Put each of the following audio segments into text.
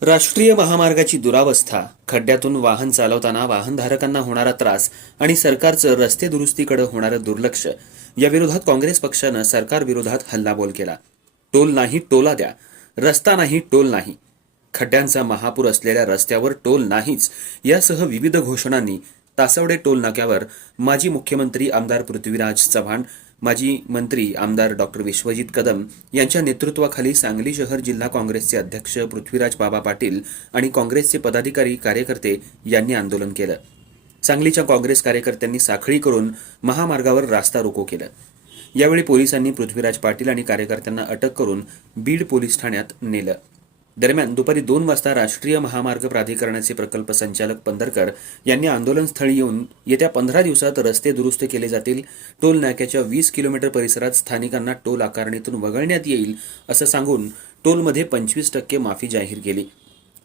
राष्ट्रीय महामार्गाची दुरावस्था खड्ड्यातून वाहन चालवताना वाहनधारकांना होणारा त्रास आणि सरकारचं रस्ते दुरुस्तीकडे होणारं दुर्लक्ष या विरोधात काँग्रेस पक्षानं सरकारविरोधात हल्लाबोल केला. टोल नाही टोला द्या. रस्ता नाही टोल नाही. खड्ड्यांचा महापूर असलेल्या रस्त्यावर टोल नाहीच यासह विविध घोषणांनी तासवडे टोल नाक्यावर माजी मुख्यमंत्री आमदार पृथ्वीराज चव्हाण माजी मंत्री आमदार डॉक्टर विश्वजित कदम यांच्या नेतृत्वाखाली सांगली शहर जिल्हा काँग्रेसचे अध्यक्ष पृथ्वीराज बाबा पाटील आणि काँग्रेसचे पदाधिकारी कार्यकर्ते यांनी आंदोलन केलं. सांगलीच्या काँग्रेस कार्यकर्त्यांनी साखळी करून महामार्गावर रास्ता रोको केलं. यावेळी पोलिसांनी पृथ्वीराज पाटील आणि कार्यकर्त्यांना अटक करून बीड पोलीस ठाण्यात नेलं. दरम्यान दुपारी दोन वाजता राष्ट्रीय महामार्ग प्राधिकरणाचे प्रकल्प संचालक पंधरकर यांनी आंदोलनस्थळी येऊन येत्या पंधरा दिवसात रस्ते दुरुस्त केले जातील टोल नाक्याच्या वीस किलोमीटर परिसरात स्थानिकांना टोल आकारणीतून वगळण्यात येईल असं सांगून टोलमध्ये पंचवीस टक्के माफी जाहीर केली.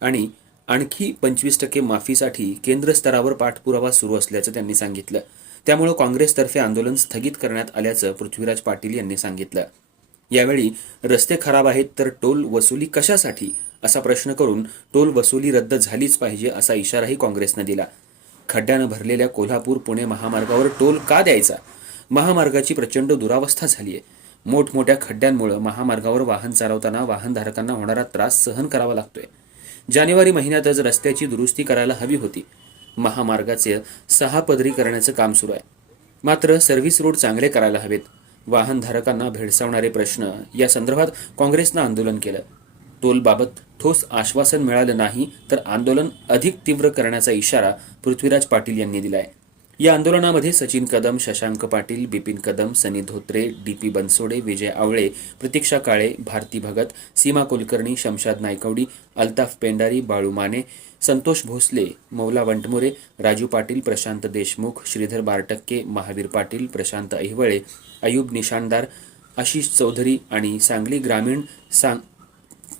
आणि आणखी पंचवीस टक्के माफीसाठी केंद्र स्तरावर पाठपुरावा सुरू असल्याचं त्यांनी सांगितलं. त्यामुळे काँग्रेसतर्फे आंदोलन स्थगित करण्यात आल्याचं पृथ्वीराज पाटील यांनी सांगितलं. यावेळी रस्ते खराब आहेत तर टोल वसुली कशासाठी? असा प्रश्न करून टोल वसुली रद्द झालीच पाहिजे असा इशाराही काँग्रेसनं दिला. खड्ड्यानं भरलेल्या कोल्हापूर पुणे महामार्गावर टोल का द्यायचा? महामार्गाची प्रचंड दुरावस्था झाली आहे मोठमोठ्या खड्ड्यांमुळे महामार्गावर वाहन चालवताना वाहनधारकांना होणारा त्रास सहन करावा लागतोय. जानेवारी महिन्यातच रस्त्याची दुरुस्ती करायला हवी होती. महामार्गाचे सहा पदरी करण्याचं काम सुरू आहे. मात्र सर्व्हिस रोड चांगले करायला हवेत. वाहनधारकांना भेडसावणारे प्रश्न या संदर्भात काँग्रेसनं आंदोलन केलं. टोलबाबत ठोस आश्वासन मिळालं नाही तर आंदोलन अधिक तीव्र करण्याचा इशारा पृथ्वीराज पाटील यांनी दिलाय. या आंदोलनामध्ये सचिन कदम शशांक पाटील बिपिन कदम सनी धोत्रे डी पी बनसोडे विजय आवळे प्रतीक्षा काळे भारती भगत सीमा कुलकर्णी शमशाद नायकवडी अल्ताफ पेंडारी बाळू माने संतोष भोसले मौला वंटमोरे राजू पाटील प्रशांत देशमुख श्रीधर बारटक्के महावीर पाटील प्रशांत ऐहवळे अयूब निशानदार आशिष चौधरी आणि सांगली ग्रामीण सांग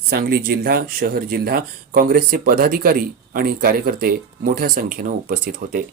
सांगली जिल्हा शहर जिल्हा काँग्रेसचे पदाधिकारी आणि कार्यकर्ते मोठ्या संख्येनं उपस्थित होते.